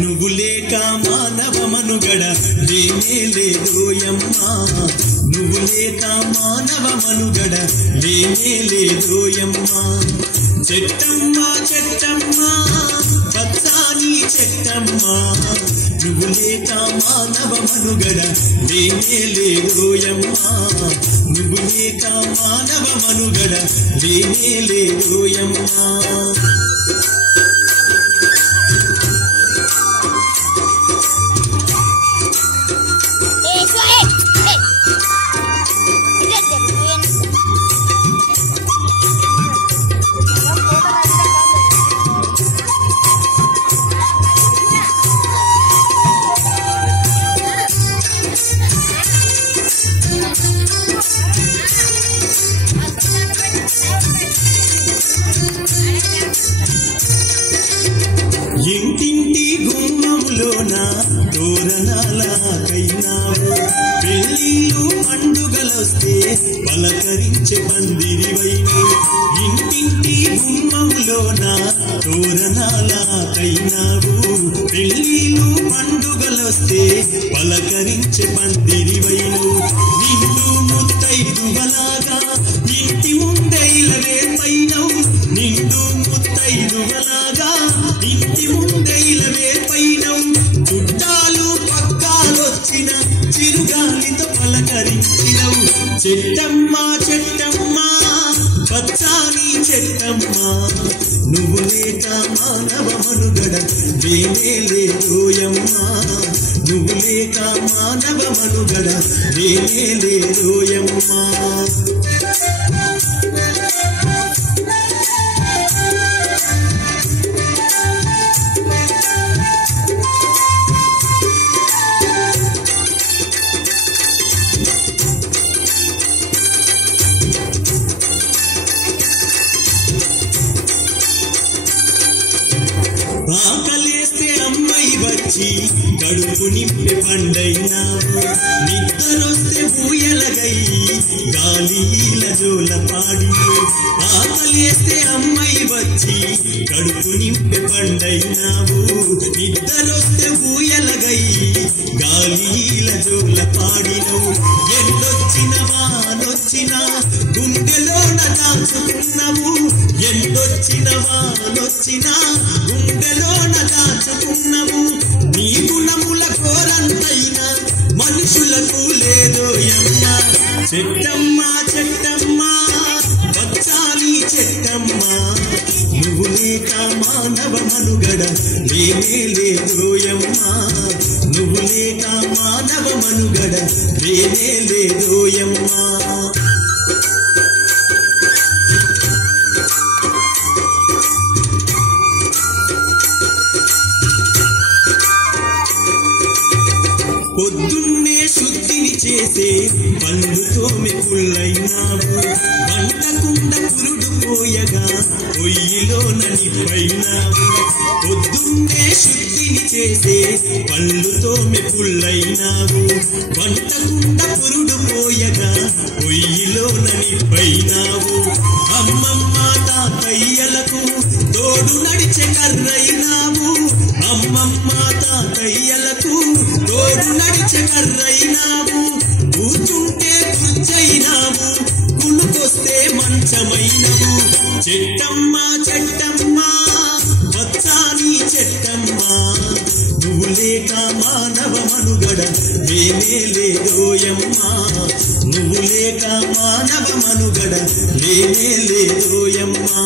నువ్వు లేక మానవ మనుగడ లేనే లేదోయమ్మా, నువ్వు లేక మానవ మనుగడ లేనే లేదోయమ్మా. చెట్టమ్మా చెట్టమ్మా పచ్చాని చెట్టమ్మా, నువ్వు లేక మానవ మనుగడ లేనే లేదోయమ్మా, నువ్వు లేక మానవ మనుగడ లేనే లేదోయమ్మా. ఇంటింటి గుమ్మంలోన తోరణాలకైనావు, పెళ్ళిళ్ళు పండుగలొస్తే పలకరించే పందిరివైను. ఇంటింటి గుమ్మంలోన తోరణాలకైనావు, పెళ్ళిళ్ళు పండుగలొస్తే పలకరించే పందిరివైను. నిన్ను ముత్తైదువలాగా ఇంటి ముందే ఇలవే పైనవు, నిన్ను ముత్తైదువలాగా ఇంటి ముందే ఇలవే పైనవు. చుట్టాలు పక్కాలొచ్చిన చిరుగాలితో పలకరించినవు. చెట్టమ్మా చెట్టమ్మా పచ్చాని చెట్టమ్మా, నువ్వు లేక మానవ మనుగడ లేనే లేదోయమ్మా, నువ్వు లేక మానవ మనుగడ లేనే లేదోయమ్మా. ఆకలేస్తే అమ్మాయి వచ్చి కడుపు నింపే పండైనావు, నిద్రొస్తే ఊయలగై గాలిల జోల పాడి. ఆకలేస్తే అమ్మాయి వచ్చి కడుపు నింపే పండైనావు, నిద్రొస్తే ఊయలగై గాలిల జోల పాడినవు. ఎండొచ్చిన వానొచ్చినా గుండెలోన దాచుకున్నావు, ఎండొచ్చిన వానొచ్చినా గుండెలోన దాచుకున్నావు. నీ గుణముల కోరంతైనా మనుషులకు లేదోయమ్మా. చెట్టమ్మా చెట్టమ్మా పచ్చాని చెట్టమ్మా, నువ్వు లేక మానవ మనుగడ లేనే లేదోయమ్మా, నువ్వు లేక మానవ మనుగడ లేనే లేదోయమ్మా. పొద్దున్నే శుద్ధిని చేసే పళ్ళుతో మెకుళ్ళైనావు, వంటకుండ పురుడు పోయగా పొయ్యిలో నడిపైనావు. పొద్దున్నే శుద్ధిని చేసే పళ్ళుతో మెకుళ్ళైనావు, వంటకుండ పురుడు పోయగా పొయ్యిలో నడిపైనావు. అమ్మమ్మ తాతయ్యలకు తోడు నడిచే కర్రైనావు, అమ్మమ్మ తాతయ్యలకు తోడు నడిచే కర్రైనావు. కూర్చుంటే కుర్చైనావు, కునుకొస్తే మంచమైనవు. చెట్టమ్మా చెట్టమ్మా పచ్చాని చెట్టమ్మా, నువ్వు లేక మానవ మనుగడ లేనే లేదోయమ్మా, నువ్వు లేక మానవ మనుగడ లేనే లేదోయమ్మా.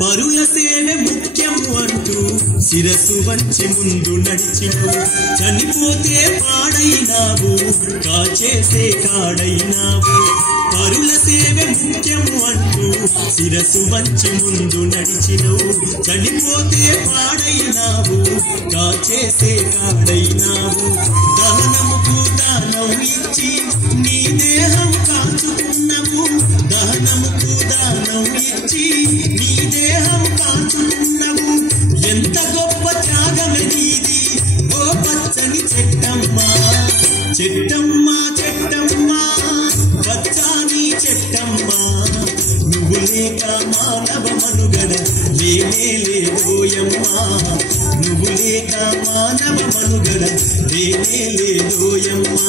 పరుల సేవ ముఖ్యం అంటూ శిరసు వంచి ముందు నడిచినవు. చనిపోతే పాడైనావు, కాచేసే కాడైనావు. పరుల సేవ ముఖ్యము అంటూ శిరసు వంచి ముందు నడిచినవు. చనిపోతే పాడైనావు, కాచేసే కాడైనావు. దహనముకు దానం ఇచ్చి నీ దేహం కాచుకున్నవు. దహనముకు దానం ఇచ్చి నీ దేహం కాచుకున్నవు. ఎంత గొప్ప త్యాగమే నీది ఓ పచ్చని చెట్టమ్మా. చెట్టమ్మా చెట్టమ్మా పచ్చని చెట్టమ్మా. నువ్వు లేక మానవ మనుగడ లేనే లేదోయమ్మా. నువ్వు లేక మానవ మనుగడ లేనే లేదోయమ్మా.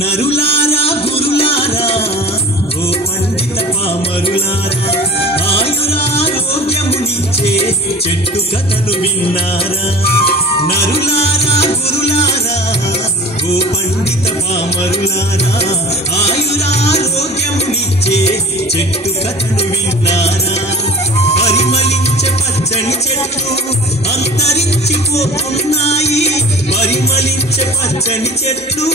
నరులారా గురులారా ఓ పండిత పామరులారా, ఆయురారోగ్యమునిచ్చే చెట్టు కథను విన్నారా. నరులారా గురులారా ఓ పండిత పామరులారా, ఆయురారోగ్యమునిచ్చే చెట్టు కథను విన్నారా. పరిమళించే పచ్చని చెట్లు అంతరించిపోతున్నాయి. పరిమళించే పచ్చని చెట్లు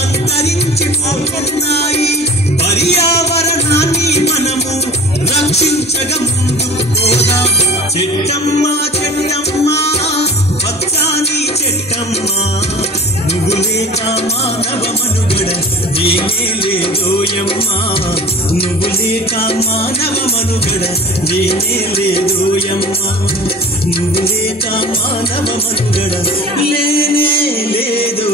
అంతరించిపోతున్నాయి. పర్యావరణాన్ని మనము రక్షించగా ముందుకు పోదాం. చెట్టమ్మా చెట్టమ్మా పచ్చని చెట్టమ్మా. నువ్వు లేక మానవ మనుగడ లేనే లేదోయమ్మా. నువ్వు లేక మానవ మనుగడ లేనే లేదోయమ్మా. నువ్వు లేక మానవ మనుగడ లేనే లేదు.